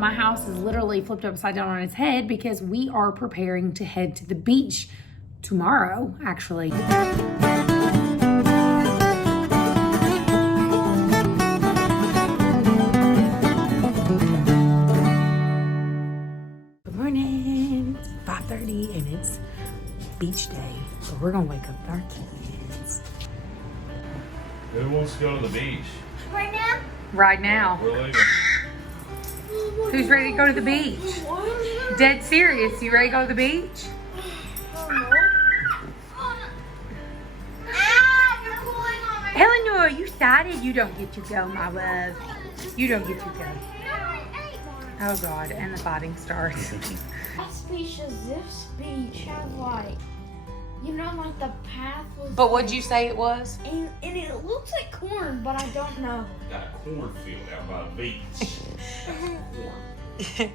my house is literally flipped upside down on its head because we are preparing to head to the beach tomorrow, actually. Good morning. It's 5:30 and it's beach day. So we're gonna wake up our kids. Who wants to go to the beach? Right now? Right now. We're leaving. Who's ready to go to the beach? Dead serious. You ready to go to the beach? Eleanor, you excited? You don't get to go, my love. You don't get to go. Oh God, and the fighting starts. That beach is this beach has like, you know, like the path was. But what'd you say it was? And it looks like corn, but I don't know. Got a cornfield out by the beach.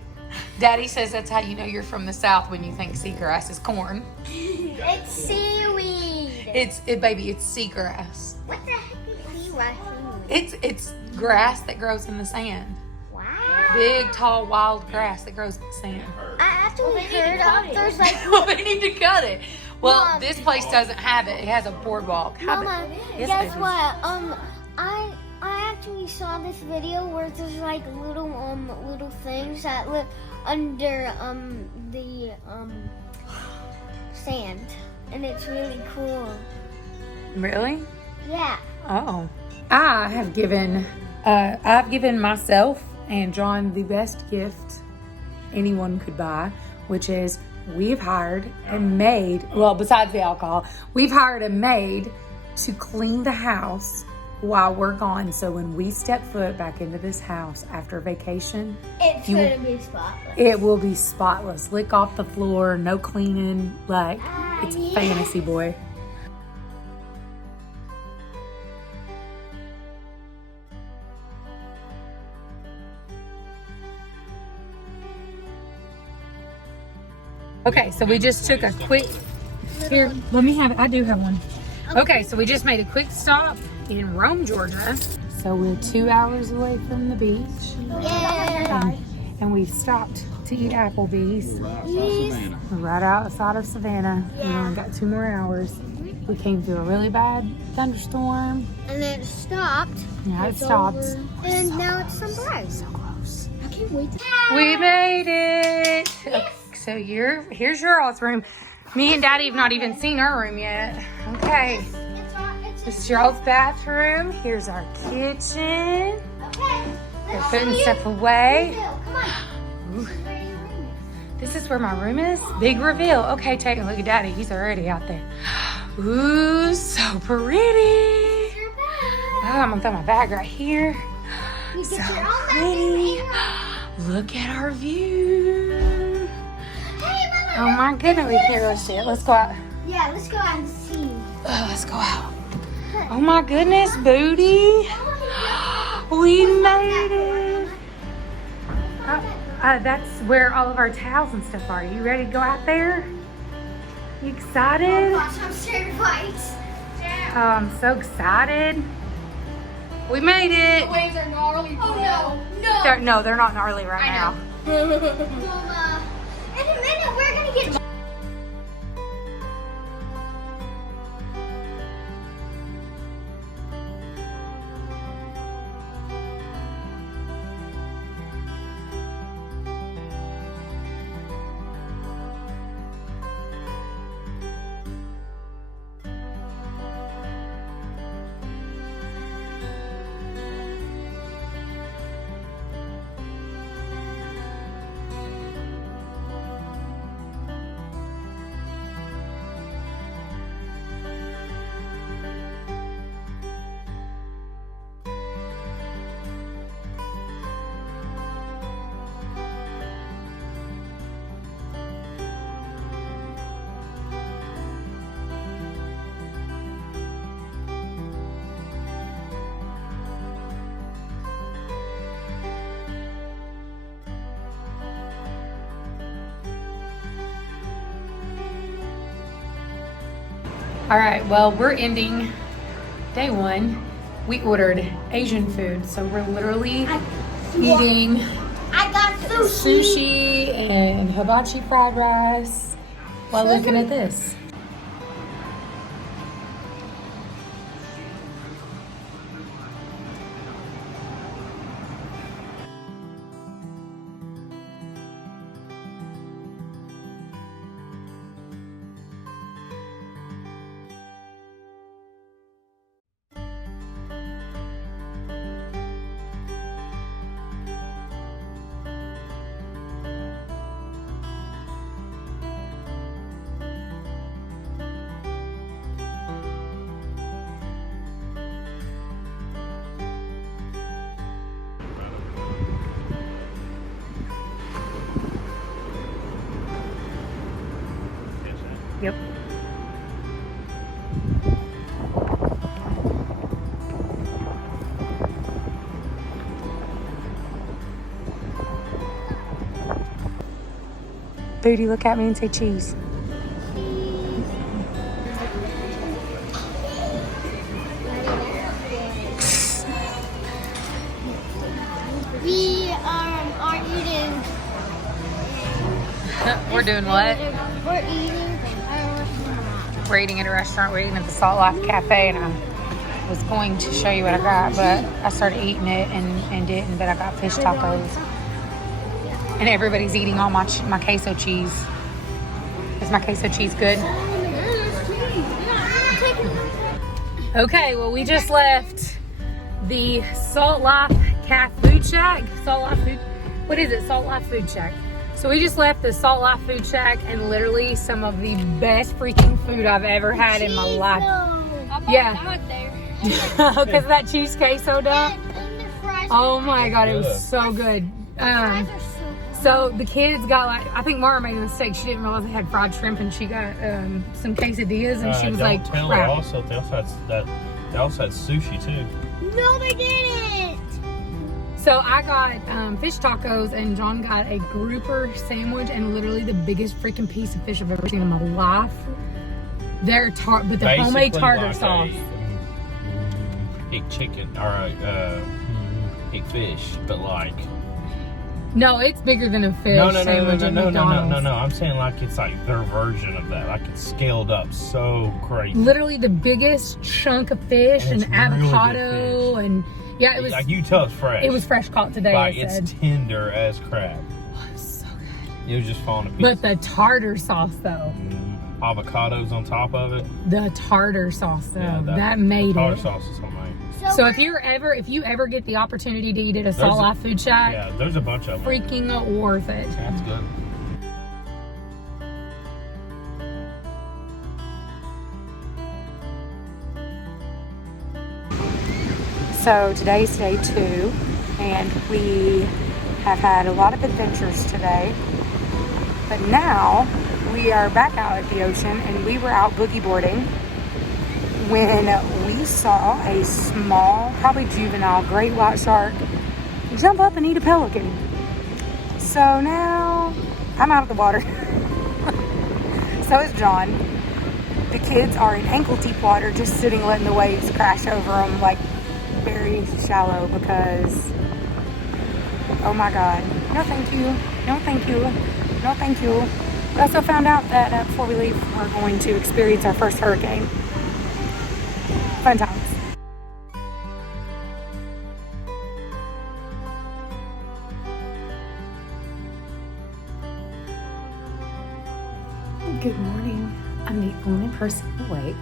Daddy says that's how you know you're from the South when you think seagrass is corn. It's seaweed. Baby, it's seagrass. What the heck is seaweed? It's grass that grows in the sand. Wow. Big, tall, wild grass that grows in the sand. I actually heard of there's like. Well, they need to cut it. Well, Mom. this place doesn't have it. It has a boardwalk. Mama, Yes, guess baby. what? I actually saw this video where there's like little things that live under the sand, and it's really cool. Really? Yeah. Oh. I've given myself and John the best gift anyone could buy, which is we've hired a maid. Well, besides the alcohol, we've hired a maid to clean the house while we're gone. So when we step foot back into this house after vacation, It's gonna be spotless. it will be spotless. Lick off the floor, no cleaning. Like, it's yeah. fantasy, boy. Okay, so we just took a quick, here, let me have it. I do have one. Okay, so we just made a quick stop in Rome, Georgia. So we're 2 hours away from the beach. Yeah. And we've stopped to eat Applebee's Yes. right outside of Savannah. We Yeah. only got 2 more hours. We came through a really bad thunderstorm. And then it stopped. Yeah, it It's stopped. over. And now it's sunbright. So close. I can't wait to. We made it. Okay, so here's your all's room. Me and Daddy have not even seen our room yet. Okay, this is y'all's bathroom. Here's our kitchen. Okay. We're putting stuff away. Come on. Ooh, this is where my room is. Big reveal. Okay, take a look at Daddy. He's already out there. Ooh, so pretty. Your Oh, bag. I'm gonna throw my bag right here. You So get your own pretty. bag. Look at our view. Hey, Oh Mama. my goodness, we can't really see it. Let's go out. Yeah, let's go out and see. Let's go out. Oh my goodness, booty. We made it. That's where all of our towels and stuff are. You ready to go out there? You excited? Oh gosh, I'm scared of heights. Oh, I'm so excited. We made it. Waves are gnarly. Oh no, No, they're not gnarly right now. Well, in a minute we're gonna get. All right, well, we're ending day one. We ordered Asian food, so we're literally eating I got sushi. And hibachi fried rice while looking at this. Yep. Booty, look at me and say cheese. We are eating. We're doing what? We're eating. We're eating at a restaurant. We're eating at the Salt Life Cafe, and I was going to show you what I got, but I started eating it and didn't. But I got fish tacos, and everybody's eating all my queso cheese. Is my queso cheese good? Okay, well, we just left the Salt Life Food Shack. Salt Life Food. What is it? Salt Life Food Shack. So we just left the Salt Life Food Shack, and literally some of the best freaking food I've ever had in my life. Yeah. Because of that cheese queso dough. Oh my god, it was so good. So the kids got like, I think Mara made a mistake. She didn't realize they had fried shrimp, and she got some quesadillas, and she was like, tell crap. her also, they also had sushi too. No, they didn't. So I got fish tacos, and John got a grouper sandwich, and literally the biggest freaking piece of fish I've ever seen in my life. They're but the homemade tartar sauce. Big chicken, or big fish, but like. No, it's bigger than a fish sandwich at McDonald's. No. I'm saying like it's like their version of that. Like it's scaled up so crazy. Literally the biggest chunk of fish and avocado really good fish. And yeah, it was like you tell it's fresh. It was fresh caught today. Like it's tender as crab. Oh, it was so good. It was just falling to pieces. But the tartar sauce though. Avocados on top of it. The tartar sauce though. Yeah, that made tartar it. Sauce is homemade. So if you ever get the opportunity to eat at a Salt Life Food Shack, yeah, there's a bunch of them. Freaking worth it. That's good. So today's day 2, and we have had a lot of adventures today. But now we are back out at the ocean, and we were out boogie boarding when we saw a small, probably juvenile, great white shark jump up and eat a pelican. So now I'm out of the water. So is John. The kids are in ankle deep water, just sitting letting the waves crash over them like very shallow because, oh my god, no thank you, no thank you, no thank you. We also found out that before we leave, we're going to experience our first hurricane. Fun times. Good morning. I'm the only person awake.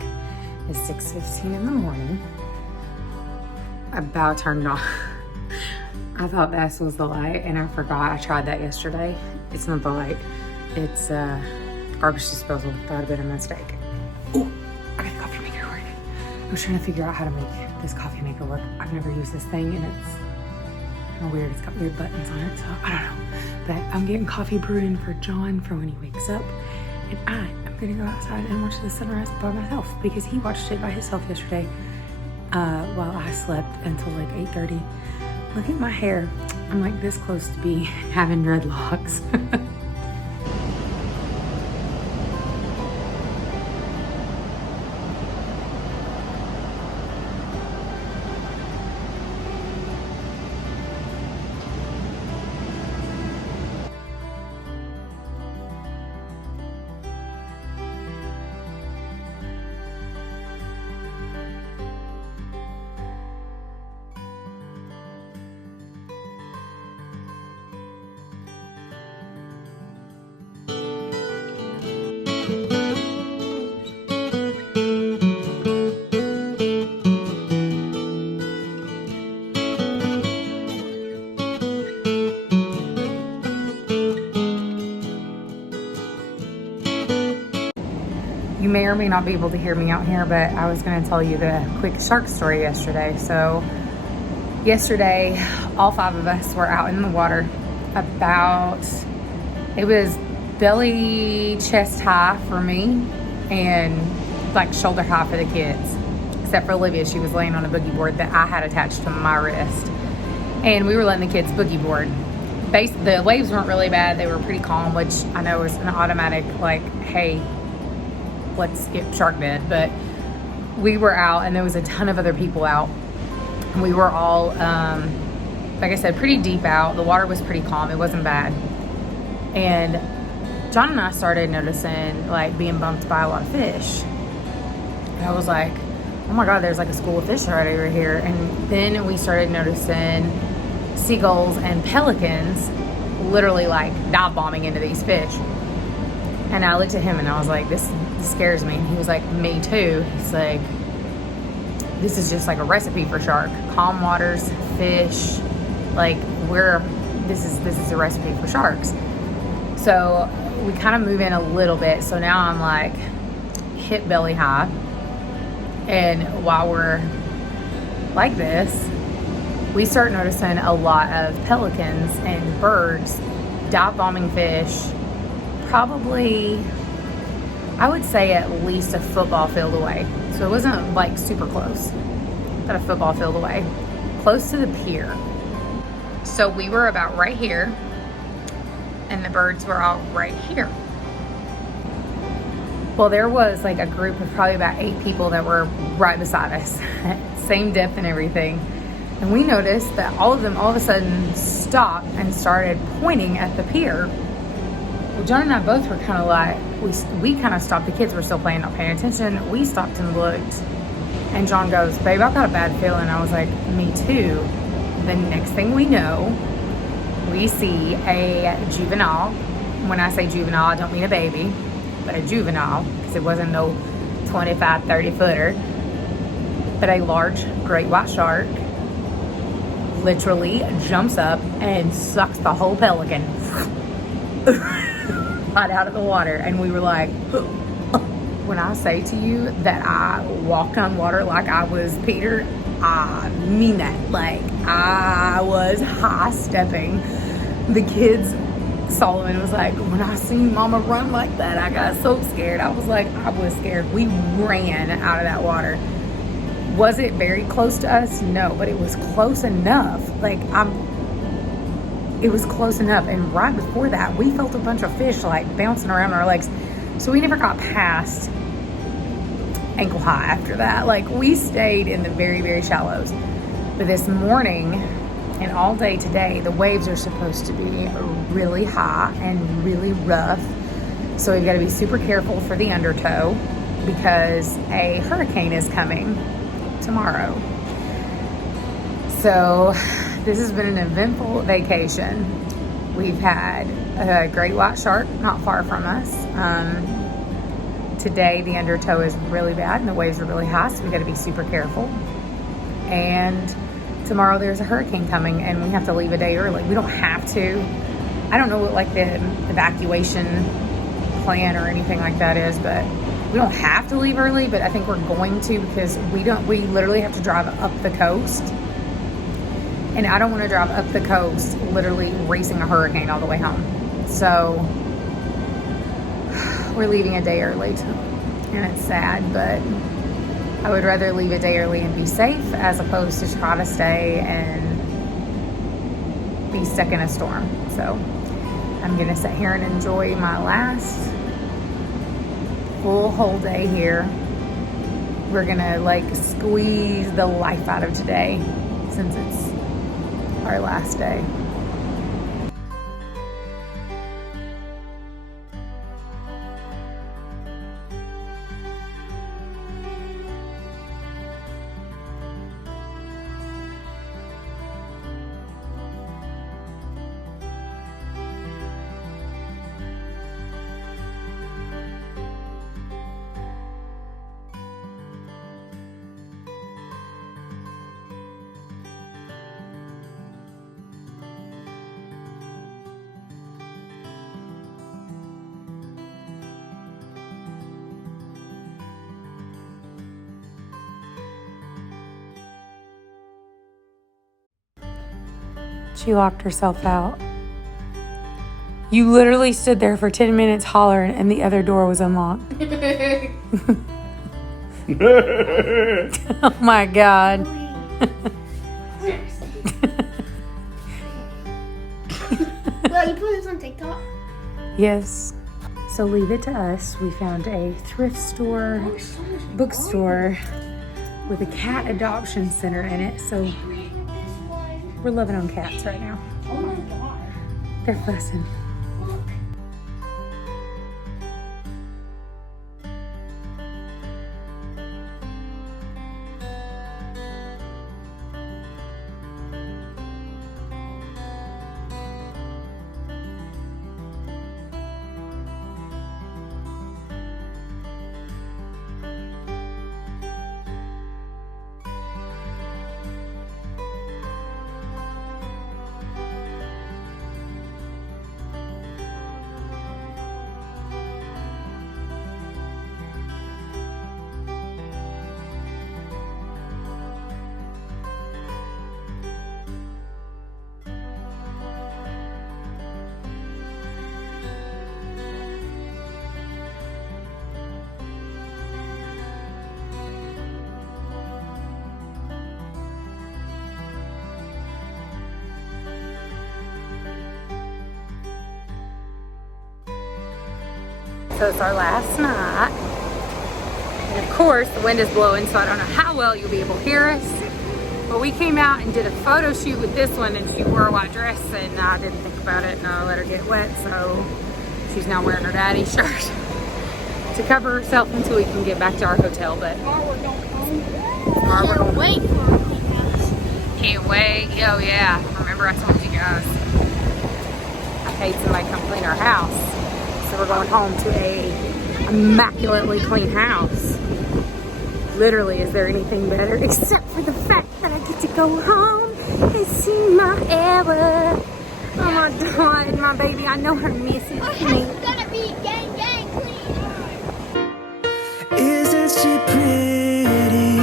It's 6:15 in the morning. About turned on. I thought this was the light, and I forgot. I tried that yesterday. It's not the light. It's garbage disposal. That would have been a mistake. Oh, I got a coffee maker work. I was trying to figure out how to make this coffee maker work. I've never used this thing, and it's kind of weird. It's got weird buttons on it, so I don't know. But I'm getting coffee brewed in for John for when he wakes up, and I'm gonna go outside and watch the sunrise by myself because he watched it by himself yesterday. While I slept until like 8:30. Look at my hair. I'm like this close to be having dreadlocks. or may not be able to hear me out here, but I was going to tell you the quick shark story yesterday. So yesterday, all 5 of us were out in the water. It was belly chest high for me and like shoulder high for the kids, except for Olivia. She was laying on a boogie board that I had attached to my wrist, and we were letting the kids boogie board. The waves weren't really bad. They were pretty calm, which I know is an automatic like, hey, let's get shark bed. But we were out, and there was a ton of other people out. We were all, like I said, pretty deep out. The water was pretty calm. It wasn't bad. And John and I started noticing like being bumped by a lot of fish. And I was like, oh my God, there's like a school of fish right over here. And then we started noticing seagulls and pelicans literally like dive bombing into these fish. And I looked at him and I was like, this scares me. And he was like, me too. He's like, this is just like a recipe for shark. Calm waters, fish, like this is a recipe for sharks. So we kind of move in a little bit. So now I'm like hip belly high. And while we're like this, we start noticing a lot of pelicans and birds dive bombing fish, probably, I would say at least a football field away. So it wasn't like super close, but a football field away, close to the pier. So we were about right here, and the birds were all right here. Well, there was like a group of probably about 8 people that were right beside us, same depth and everything. And we noticed that all of them all of a sudden stopped and started pointing at the pier. Well, John and I both were kind of like, we kind of stopped. The kids were still playing, not paying attention. We stopped and looked. And John goes, babe, I've got a bad feeling. I was like, me too. The next thing we know, we see a juvenile. When I say juvenile, I don't mean a baby, but a juvenile, because it wasn't no 25, 30 footer, but a large great white shark literally jumps up and sucks the whole pelican right out of the water. And we were like, when I say to you that I walked on water like I was Peter, I mean that. Like, I was high stepping. The kids, Solomon was like, when I seen Mama run like that, I got so scared. I was like, I was scared. We ran out of that water. Was it very close to us? No, but it was close enough. Like, it was close enough. And right before that, we felt a bunch of fish like bouncing around our legs. So we never got past ankle high after that. Like, we stayed in the very, very shallows. But this morning and all day today, the waves are supposed to be really high and really rough. So we've got to be super careful for the undertow because a hurricane is coming tomorrow. So this has been an eventful vacation. We've had a great white shark not far from us. Today the undertow is really bad and the waves are really high, so we got to be super careful. And tomorrow there's a hurricane coming and we have to leave a day early. We don't have to. I don't know what like the evacuation plan or anything like that is, but we don't have to leave early, but I think we're going to because we literally have to drive up the coast. And I don't want to drive up the coast literally racing a hurricane all the way home. So we're leaving a day early and it's sad, but I would rather leave a day early and be safe as opposed to try to stay and be stuck in a storm. So I'm gonna sit here and enjoy my last full whole day here. We're gonna like squeeze the life out of today since it's our last day. She locked herself out. You literally stood there for 10 minutes hollering and the other door was unlocked. Oh my God. Well, you put this on TikTok? Yes. So leave it to us. We found a thrift store, bookstore with a cat adoption center in it. So we're loving on cats right now. Oh my God. They're fussing. So it's our last night. And of course, the wind is blowing, so I don't know how well you'll be able to hear us. But we came out and did a photo shoot with this one, and she wore a white dress, and I didn't think about it, and I let her get wet, so she's now wearing her daddy's shirt to cover herself until we can get back to our hotel. But Tomorrow we're going home. Can't wait for our house. Can't wait. Oh yeah, remember I told you guys I paid somebody to come clean our house. So we're going home to a immaculately clean house. Literally, is there anything better except for the fact that I get to go home and see my Ella. Oh my God, my baby, I know her misses me. It's gonna be gang clean. Isn't she pretty?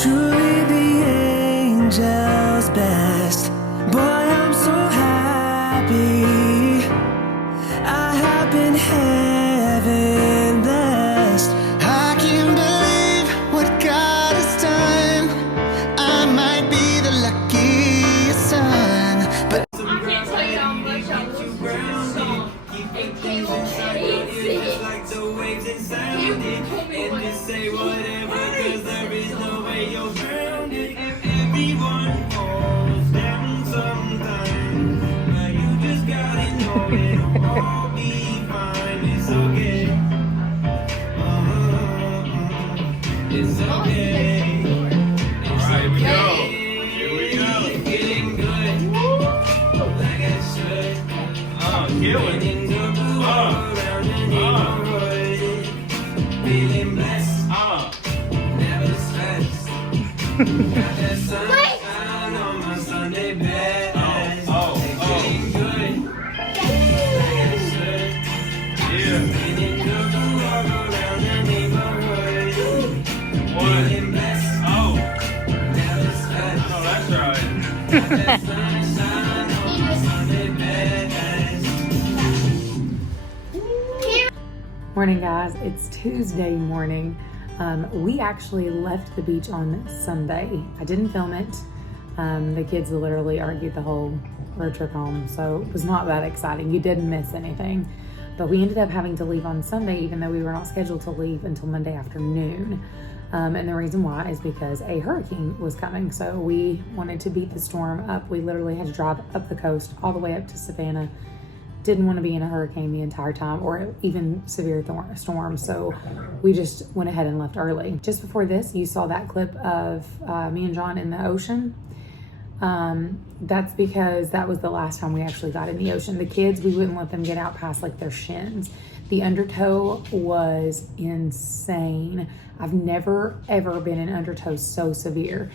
Truly the angel's best. Boy, I'm so happy. I have been heaven blessed. I can't believe what God has done. I might be the luckiest son, but I can't tell you how much I love this song. And Caleb hates it. like the waves and sound it, and just say whatever, 'cause there is no way you're grounded. Everyone falls down sometime, but you just gotta know it'll all be fine. It's okay. It's okay. It's okay. Here we go. Getting good, like I should. Killing. In the blue around the neighborhood, feeling blessed, never stressed. Got that sunshine on my Sunday best. Getting good, like I should. Yeah. In the blue around the neighborhood, feeling blessed, never stressed. Oh, that's right. Got that sunshine on my Sunday best. Morning, guys. It's Tuesday morning. We actually left the beach on Sunday. I didn't film it. The kids literally argued the whole road trip home, so it was not that exciting. You didn't miss anything. But we ended up having to leave on Sunday, even though we were not scheduled to leave until Monday afternoon. And the reason why is because a hurricane was coming. So we wanted to beat the storm up. We literally had to drive up the coast all the way up to Savannah. Didn't want to be in a hurricane the entire time, or even severe storm, so we just went ahead and left early. Just before this, you saw that clip of me and John in the ocean. That's because that was the last time we actually got in the ocean. The kids, we wouldn't let them get out past like their shins. The undertow was insane. I've never ever been in undertow so severe.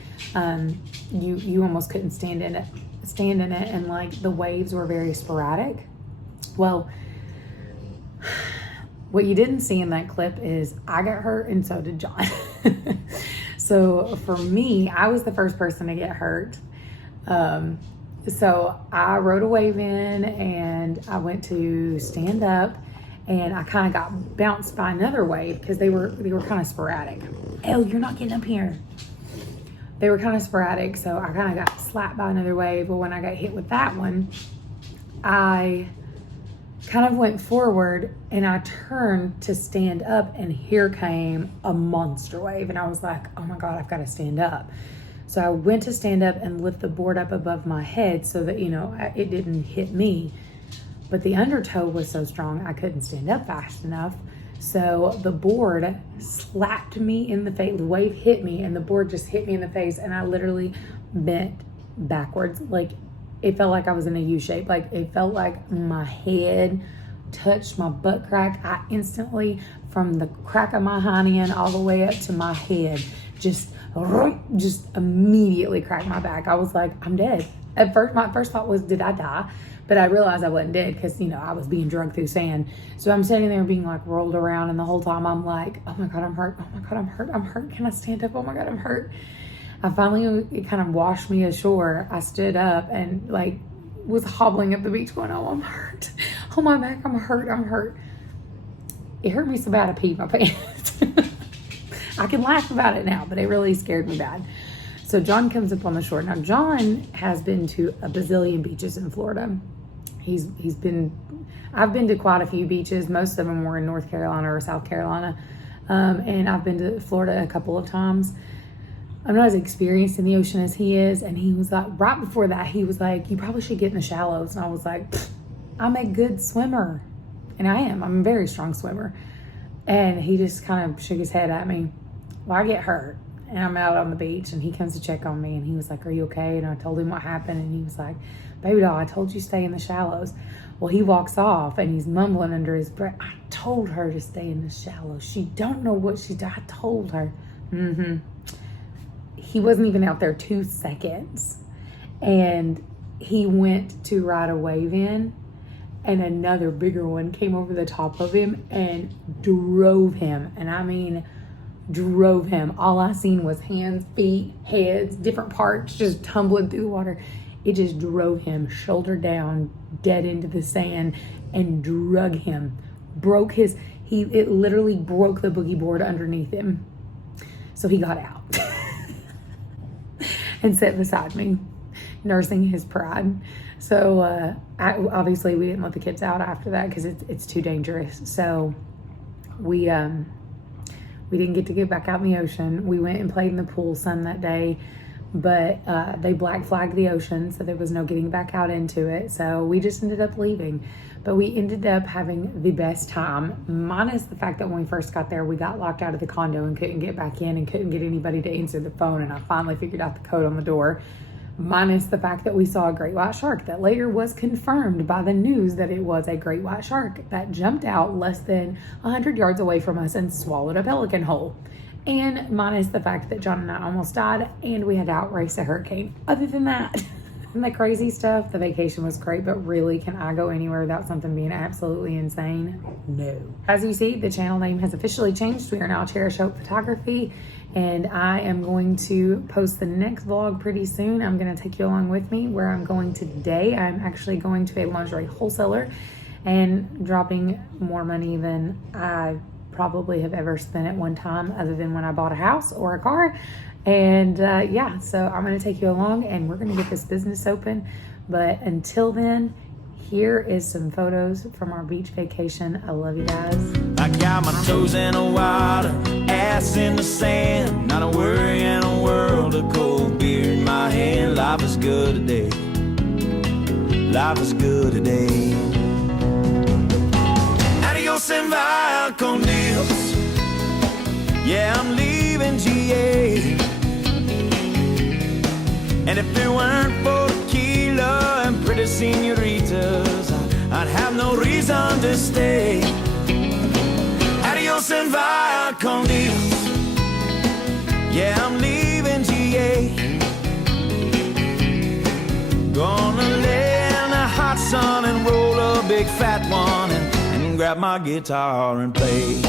You almost couldn't stand in it, and like the waves were very sporadic. Well, what you didn't see in that clip is I got hurt and so did John. So for me, I was the first person to get hurt. So I rode a wave in and I went to stand up, and I kind of got bounced by another wave because they were kind of sporadic. Elle, you're not getting up here. They were kind of sporadic, so I kind of got slapped by another wave. But when I got hit with that one, I kind of went forward and I turned to stand up, and here came a monster wave. And I was like, oh my God, I've got to stand up. So I went to stand up and lift the board up above my head so that, you know, it didn't hit me. But the undertow was so strong, I couldn't stand up fast enough. So the board slapped me in the face. The wave hit me and the board just hit me in the face. And I literally bent backwards. Like, it felt like I was in a U shape. Like, it felt like my head touched my butt crack. I instantly, from the crack of my hiney end all the way up to my head, just immediately cracked my back. I was like, I'm dead. At first, my first thought was, did I die? But I realized I wasn't dead because, you know, I was being drugged through sand. So I'm sitting there being like rolled around, and the whole time I'm like, oh my God, I'm hurt. Oh my God, I'm hurt. I'm hurt. Can I stand up? Oh my God, I'm hurt. I finally, it kind of washed me ashore. I stood up and like was hobbling up the beach going, oh, I'm hurt. Oh, my back, I'm hurt. I'm hurt. It hurt me so bad I peed my pants. I can laugh about it now, but it really scared me bad. So John comes up on the shore. Now, John has been to a bazillion beaches in Florida. I've been to quite a few beaches. Most of them were in North Carolina or South Carolina. And I've been to Florida a couple of times. I'm not as experienced in the ocean as he is. And he was like, right before that, he was like, you probably should get in the shallows. And I was like, I'm a good swimmer. And I am. I'm a very strong swimmer. And he just kind of shook his head at me. Well, I get hurt. And I'm out on the beach, and he comes to check on me, and he was like, are you okay? And I told him what happened, and he was like, baby doll, I told you stay in the shallows. Well, he walks off, and he's mumbling under his breath, I told her to stay in the shallows. She don't know what she did. I told her. He wasn't even out there 2 seconds, and he went to ride a wave in, and another bigger one came over the top of him and drove him. And I mean, drove him. All I seen was hands, feet, heads, different parts just tumbling through the water. It just drove him shoulder down, dead into the sand, and drug him. It literally broke the boogie board underneath him. So he got out and sat beside me, nursing his pride. So obviously we didn't let the kids out after that because it's too dangerous. So we didn't get to get back out in the ocean. We went and played in the pool some that day, but they black flagged the ocean, so there was no getting back out into it. So we just ended up leaving. But we ended up having the best time, minus the fact that when we first got there, we got locked out of the condo and couldn't get back in and couldn't get anybody to answer the phone. And I finally figured out the code on the door, minus the fact that we saw a great white shark that later was confirmed by the news that it was a great white shark that jumped out less than 100 yards away from us and swallowed a pelican whole. And minus the fact that John and I almost died and we had to outrace a hurricane. Other than that, and the crazy stuff, the vacation was great, but really, can I go anywhere without something being absolutely insane? No. As you see, the channel name has officially changed. We are now Cherish Hope Photography, and I am going to post the next vlog pretty soon. I'm going to take you along with me. Where I'm going today, I'm actually going to a lingerie wholesaler and dropping more money than I probably have ever spent at one time, other than when I bought a house or a car. And yeah, so I'm going to take you along and we're going to get this business open. But until then, here is some photos from our beach vacation. I love you guys. I got my toes in the water, ass in the sand, not a worry in a world, a cold beer in my hand. Life is good today. Life is good today. Adios and via con Dios. Yeah, I'm leaving GA. And if it weren't for tequila and pretty senoritas, I'd have no reason to stay. Adios and via con Dios. Yeah, I'm leaving GA. Gonna lay in the hot sun and roll a big fat one and grab my guitar and play.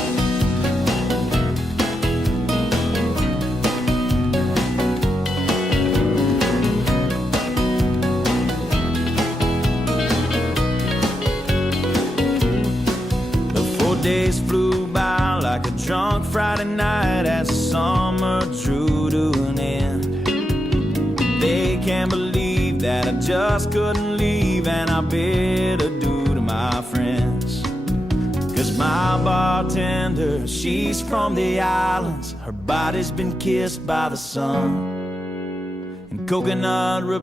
Friday night as the summer drew to an end. They can't believe that I just couldn't leave, and I bid adieu to my friends. 'Cause my bartender, she's from the islands. Her body's been kissed by the sun, and coconut